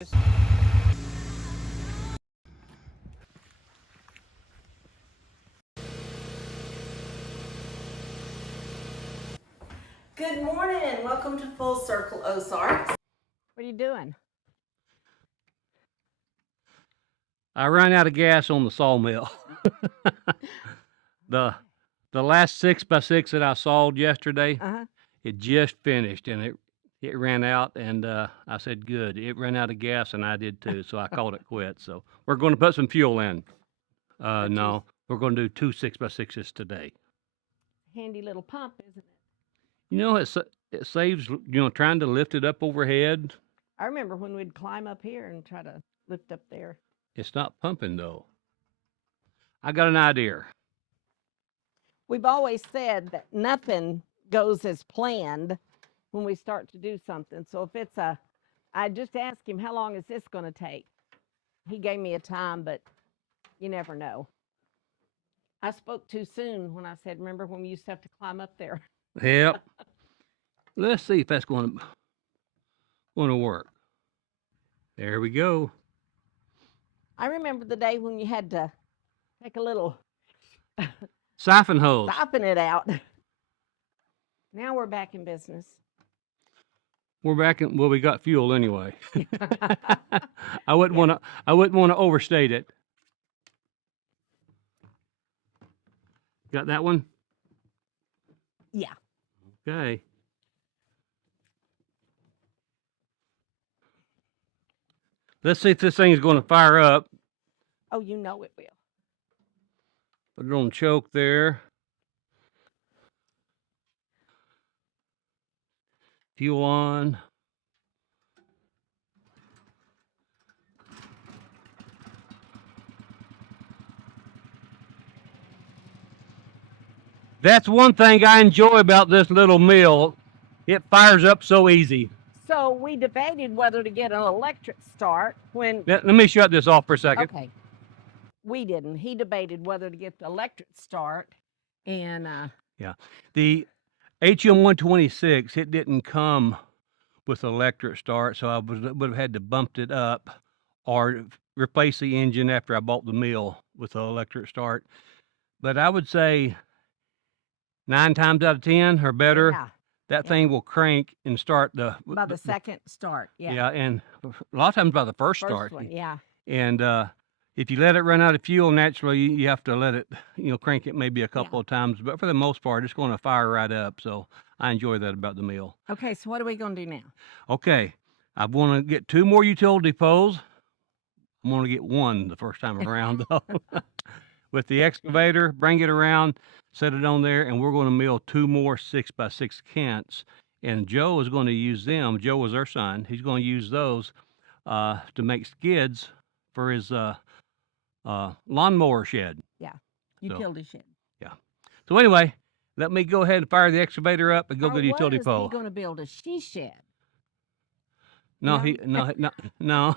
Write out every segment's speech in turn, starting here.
Good morning and welcome to Full Circle Ozarks. What are you doing? I ran out of gas on the sawmill. the last 6x6 that I sawed yesterday, it just finished and it ran out, and I said, good. It ran out of gas and I did too, so I called it quits. So we're going to put some fuel in. No, we're going to do 2 6x6s today. Handy little pump, isn't it? You know, it saves, trying to lift it up overhead. I remember when we'd climb up here and try to lift up there. It's not pumping though. I got an idea. We've always said that nothing goes as planned when we start to do something. So if it's I just asked him, how long is this going to take? He gave me a time, but you never know. I spoke too soon when I said, remember when we used to have to climb up there? Yep. Let's see if that's going to work. There we go. I remember the day when you had to take a little siphon hose. Siphon it out. Now we're back in business. We're back in, well, we got fuel anyway. I wouldn't want to overstate it. Got that one? Yeah. Okay. Let's see if this thing is going to fire up. Oh, you know it will. Put it on choke there. Fuel on. That's one thing I enjoy about this little mill. It fires up so easy. So we debated whether to get an electric start when... Let me shut this off for a second. Okay. We didn't. He debated whether to get the electric start and... Yeah. The HM126, it didn't come with electric start, so I would have had to bump it up or replace the engine after I bought the mill with the electric start. But I would say 9 times out of 10 or better, that thing will crank and start by the second start. Yeah. Yeah, and a lot of times by the first start. One, yeah. And if you let it run out of fuel, naturally you have to let it, crank it maybe a couple of times. But for the most part, it's going to fire right up. So I enjoy that about the mill. Okay, so what are we going to do now? Okay, I want to get 2 more utility poles. I'm going to get 1 the first time around, though. With the excavator, bring it around, set it on there, and we're going to mill 2 more 6x6 cants. And Joe is going to use them. Joe was our son. He's going to use those to make skids for his lawnmower shed. Yeah, utility shed. Yeah. So anyway, let me go ahead and fire the excavator up and go get a utility pole. Is he going to build a she shed? No, no.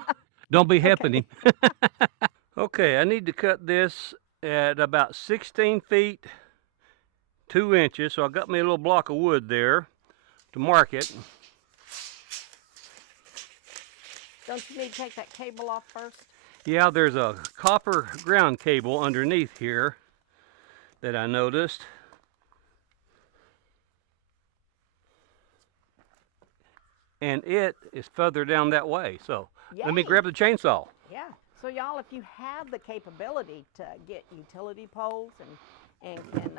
Don't be helping him. Okay, I need to cut this at about 16 feet 2 inches. So I got me a little block of wood there to mark it. Don't you need to take that cable off first? Yeah, there's a copper ground cable underneath here that I noticed. And it is further down that way. So let me grab the chainsaw. Yeah. So y'all, if you have the capability to get utility poles and can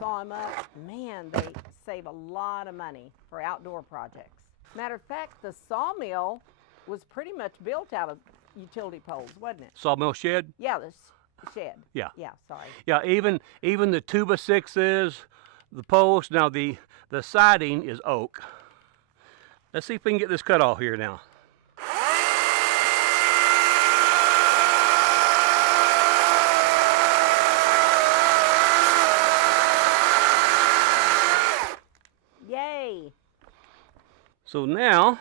saw them up, man, they save a lot of money for outdoor projects. Matter of fact, the sawmill was pretty much built out of utility poles, wasn't it? Sawmill shed? Yeah, the shed. Yeah. Yeah, sorry. Yeah, even the 2x6s, the posts. Now the siding is oak. Let's see if we can get this cut off here now. Yay! So now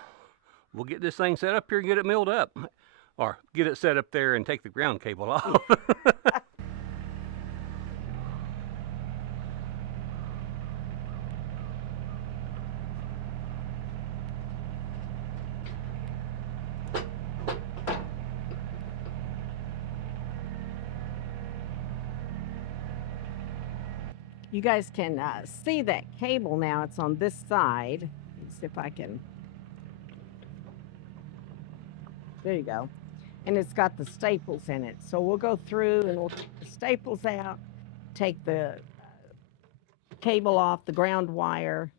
we'll get this thing set up here and get it milled up, or get it set up there and take the ground cable off. You guys can see that cable now. It's on this side. Let's see if I can. There you go. And it's got the staples in it. So we'll go through and we'll take the staples out, take the cable off, the ground wire.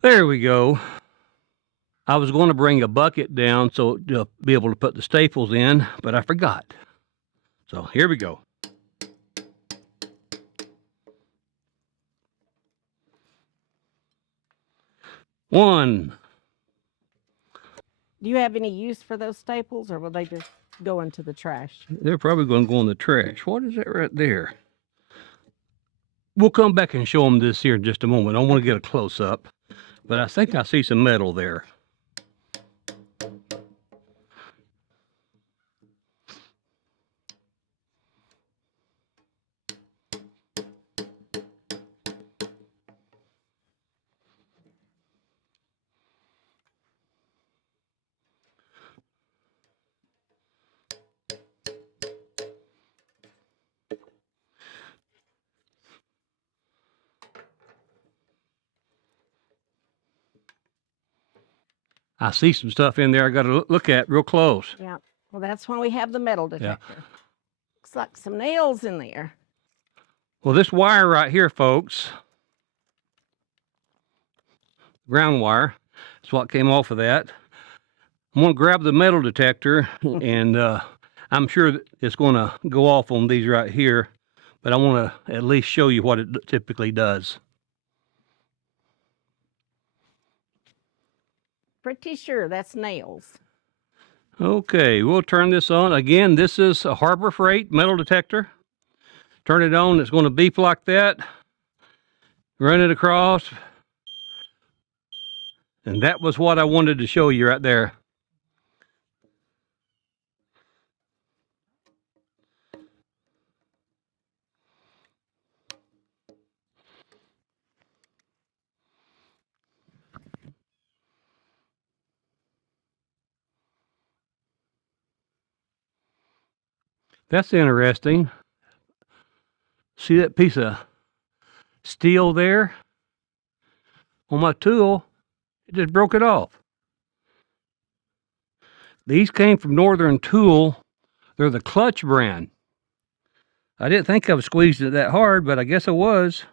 There we go. I was going to bring a bucket down so to be able to put the staples in, but I forgot. So here we go. One. Do you have any use for those staples, or will they just go into the trash? They're probably going to go in the trash. What is that right there? We'll come back and show them this here in just a moment. I want to get a close-up, but I think I see some metal there. I see some stuff in there I got to look at real close. Yeah. Well, that's when we have the metal detector. Looks like some nails in there. Well, this wire right here, folks, ground wire, that's what came off of that. I'm going to grab the metal detector, and I'm sure that it's going to go off on these right here, but I want to at least show you what it typically does. Pretty sure that's nails. Okay, we'll turn this on. Again, this is a Harbor Freight metal detector. Turn it on, it's going to beep like that. Run it across. And that was what I wanted to show you right there. That's interesting. See that piece of steel there on my tool? It just broke it off. These came from Northern Tool. They're the Clutch brand. I didn't think I was squeezing it that hard, but I guess I was.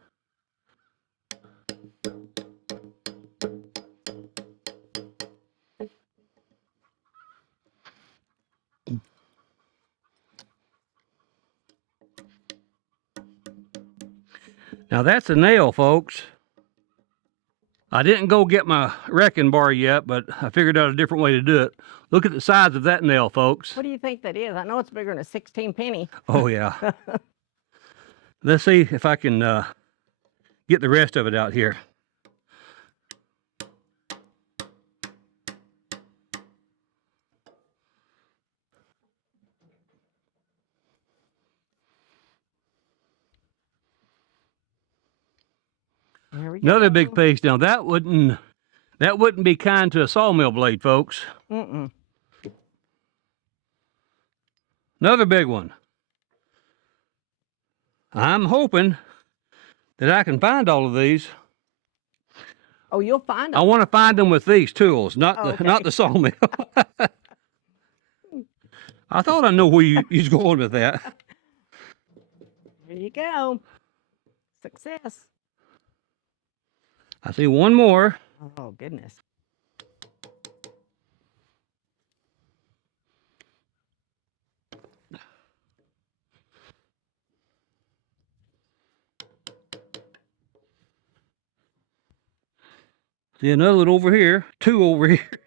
Now that's a nail, folks. I didn't go get my wrecking bar yet, but I figured out a different way to do it. Look at the size of that nail, folks. What do you think that is? I know it's bigger than a 16 penny. Oh, yeah. Let's see if I can get the rest of it out here. There we go. Another big piece. Now that wouldn't be kind to a sawmill blade, folks. Mm-mm. Another big one. I'm hoping that I can find all of these. Oh, you'll find I them. want to find them with these tools, not Oh, okay. not the sawmill. I thought I knew where you was going with that. There you go. Success. I see one more. Oh, goodness. See another one over here. Two over here.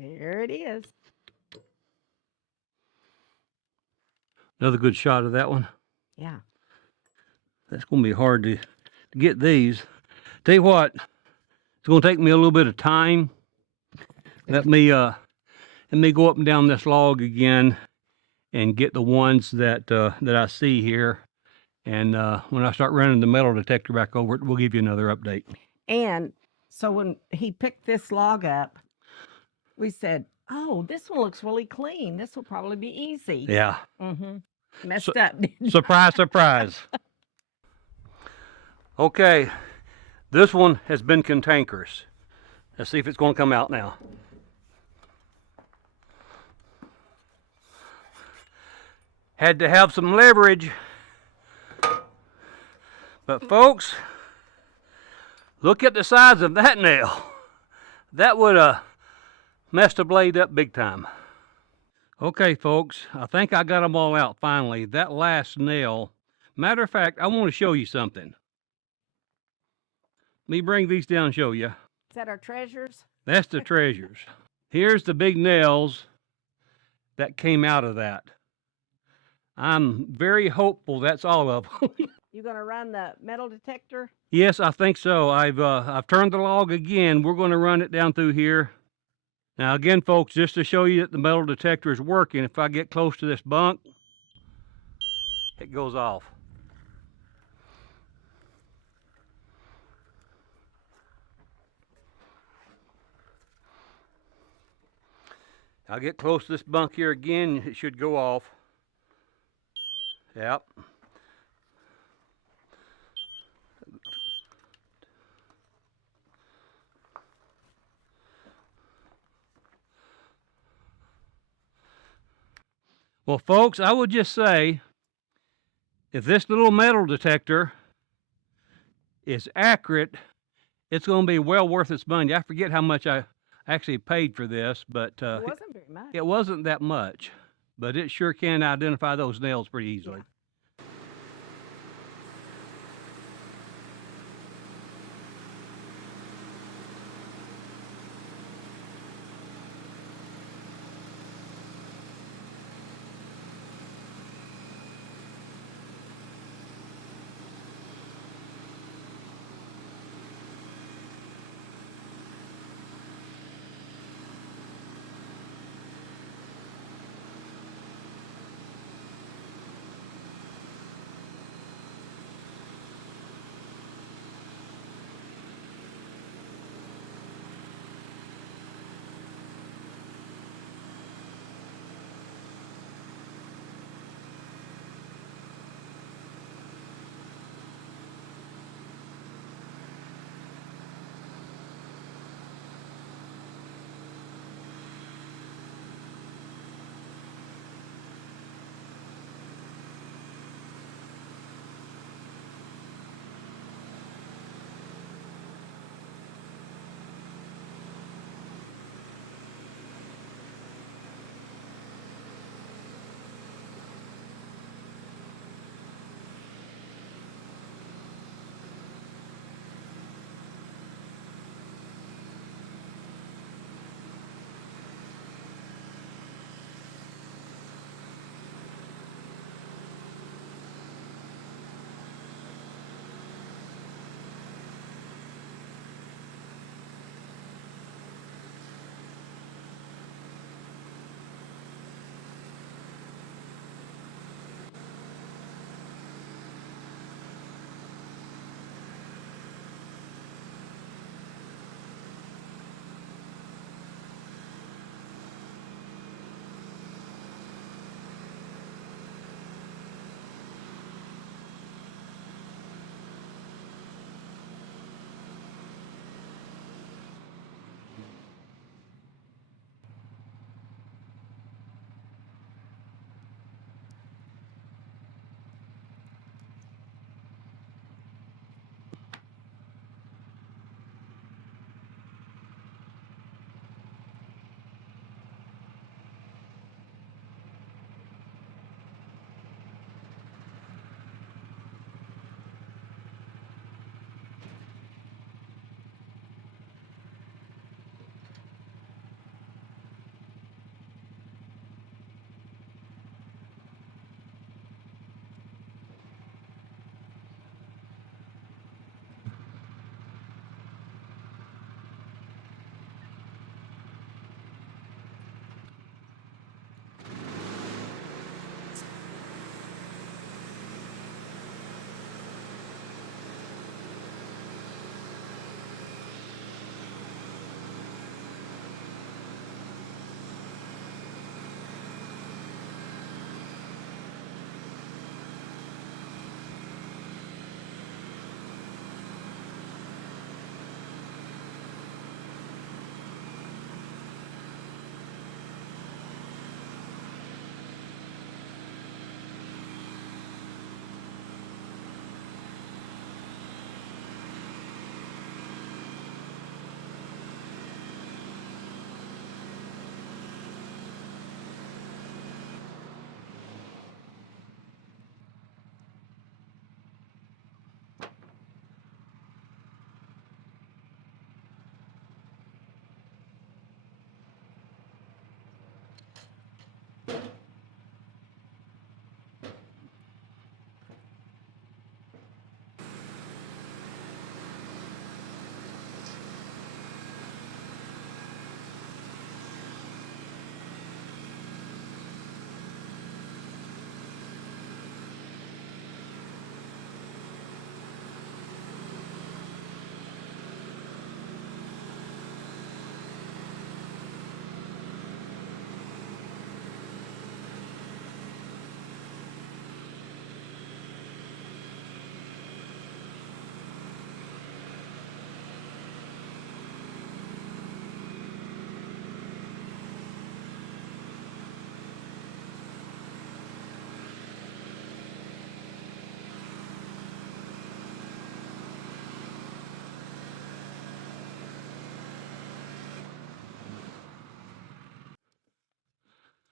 There it is. Another good shot of that one. Yeah. That's going to be hard to get these. Tell you what, it's going to take me a little bit of time. Let me go up and down this log again and get the ones that that I see here. And when I start running the metal detector back over it, we'll give you another update. And so when he picked this log up, we said, "Oh, this one looks really clean. This will probably be easy." Yeah. Messed So- up. Didn't you? Surprise, surprise. Okay, this one has been cantankerous. Let's see if it's going to come out now. Had to have some leverage. But folks, look at the size of that nail. That would have messed the blade up big time. Okay, folks, I think I got them all out finally. That last nail. Matter of fact, I want to show you something. Let me bring these down and show you. Is that our treasures? That's the treasures. Here's the big nails that came out of that. I'm very hopeful that's all of them. You gonna run the metal detector? Yes, I think so. I've turned the log again. We're going to run it down through here. Now again, folks, just to show you that the metal detector is working, if I get close to this bunk, it goes off. I'll get close to this bunk here again, it should go off. Yep. Well, folks, I would just say, if this little metal detector is accurate, it's going to be well worth its money. I forget how much I actually paid for this, but It wasn't very much. it wasn't that much. But it sure can identify those nails pretty easily.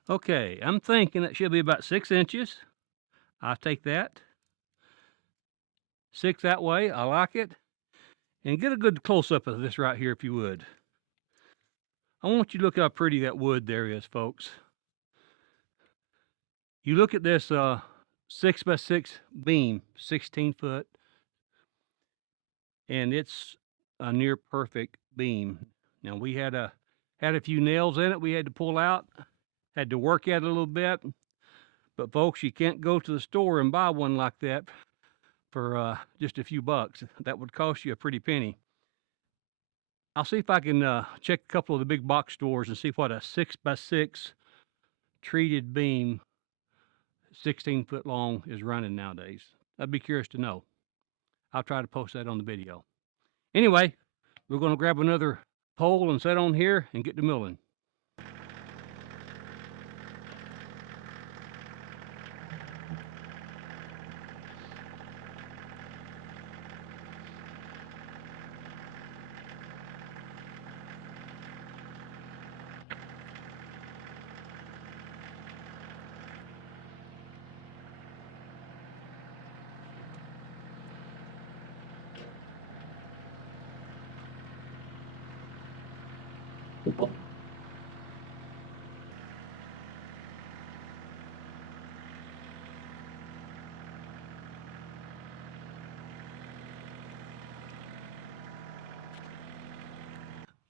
Okay, I'm thinking it should be about 6 inches. I'll take that. 6 that way, I like it. And get a good close-up of this right here if you would. I want you to look how pretty that wood there is, folks. You look at this 6x6 beam, 16 foot, and it's a near perfect beam. Now we had a few nails in it we had to pull out, had to work at it a little bit. But folks, you can't go to the store and buy one like that for just a few bucks. That would cost you a pretty penny. I'll see if I can check a couple of the big box stores and see what a 6x6 treated beam, 16 foot long, is running nowadays. I'd be curious to know. I'll try to post that on the video. Anyway, we're going to grab another pole and set on here and get to milling.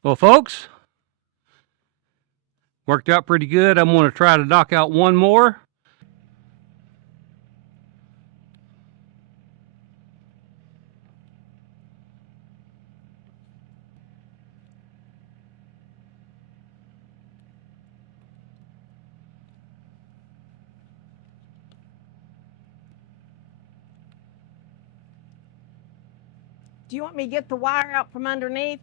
Well, folks, worked out pretty good. I'm going to try to knock out one more. Do you want me to get the wire out from underneath?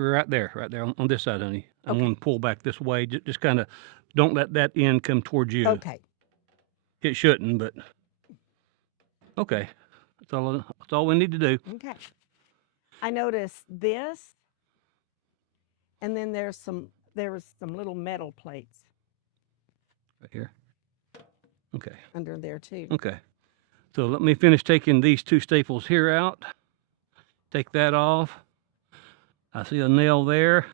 Right there on this side, honey. I'm Okay. going to pull back this way. Just kind of don't let that end come towards you. Okay. It shouldn't, but okay. That's all we need to do. Okay. I noticed this, and then there was some little metal plates Right here. Okay. under there too. Okay. So let me finish taking these two staples here out. Take that off. I see a nail there.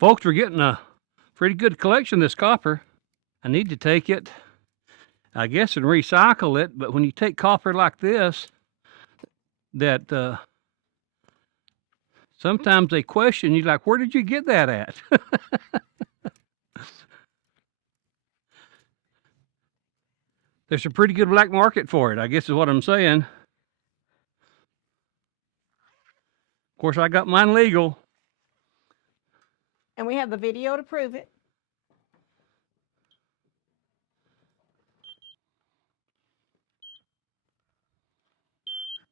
Folks, we're getting a pretty good collection of this copper. I need to take it, I guess, and recycle it. But when you take copper like this, that sometimes they question you, like, where did you get that at? There's a pretty good black market for it, I guess is what I'm saying. Of course, I got mine legal. And we have the video to prove it.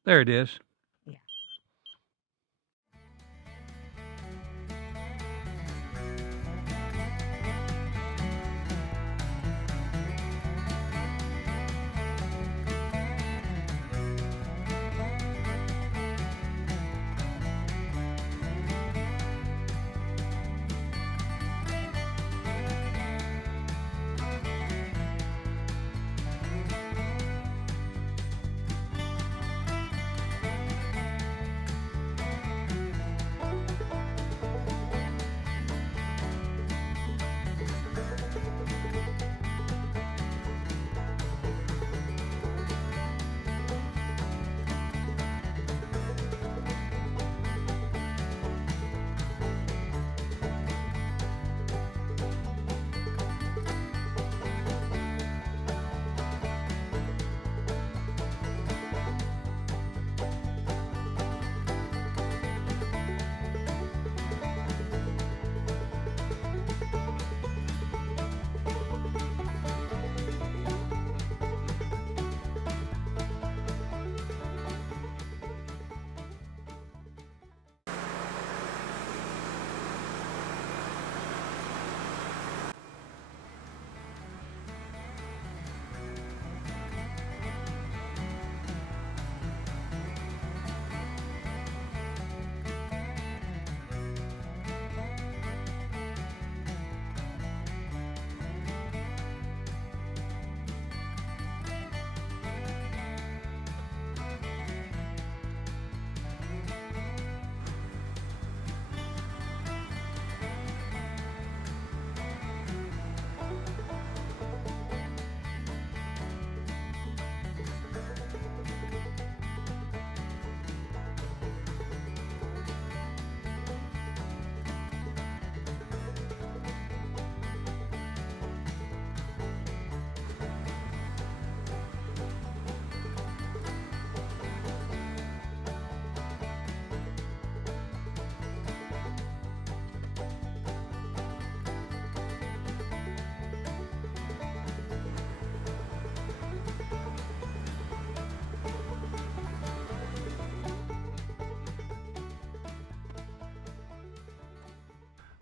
There it is. Yeah.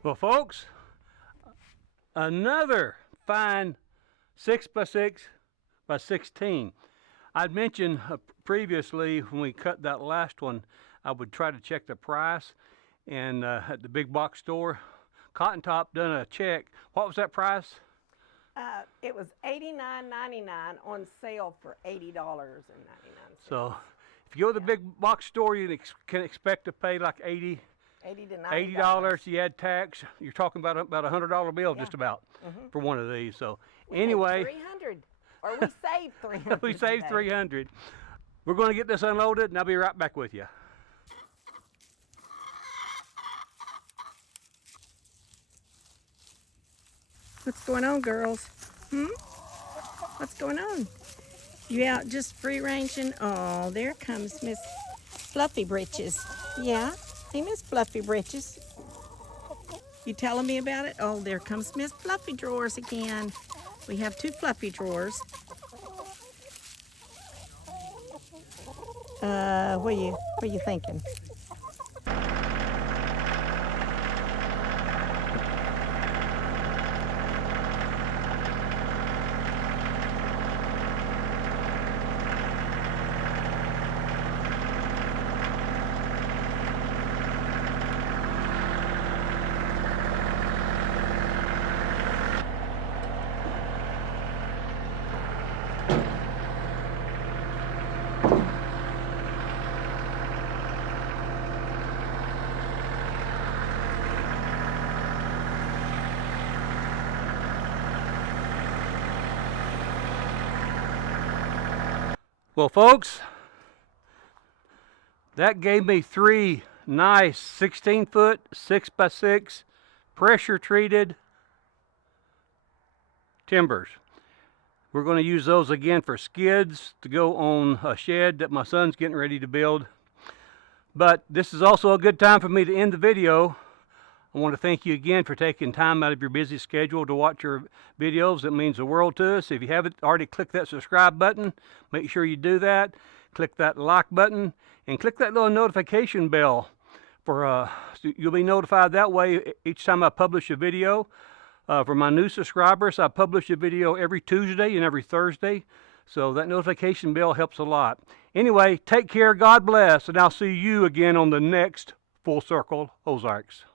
Well, folks, another fine 6x6x16. I'd mentioned previously when we cut that last one, I would try to check the price, and at the big box store, Cotton Top done a check. What was that price? It was $89.99 on sale for $80.99. So if you go to the big box store, you can expect to pay like $80 to $90. $80. You add tax, you're talking about a $100 bill just about for one of these. So anyway, $300, or we saved $300. we saved $300. We're going to get this unloaded, and I'll be right back with you. What's going on, girls? What's going on? You out just free ranging? Oh, there comes Miss Fluffy Britches. Yeah, hey, Miss Fluffy Britches. You telling me about it? Oh, there comes Miss Fluffy Drawers again. We have 2 fluffy drawers. What are you thinking? Well, folks, that gave me 3 nice 16-foot 6x6 pressure treated timbers. We're going to use those again for skids to go on a shed that my son's getting ready to build. But this is also a good time for me to end the video. I want to thank you again for taking time out of your busy schedule to watch your videos. It means the world to us. If you haven't already clicked that subscribe button, make sure you do that. Click that like button and click that little notification bell so you'll be notified that way each time I publish a video. For my new subscribers, I publish a video every Tuesday and every Thursday, so that notification bell helps a lot. Anyway, take care, God bless, and I'll see you again on the next Full Circle Ozarks.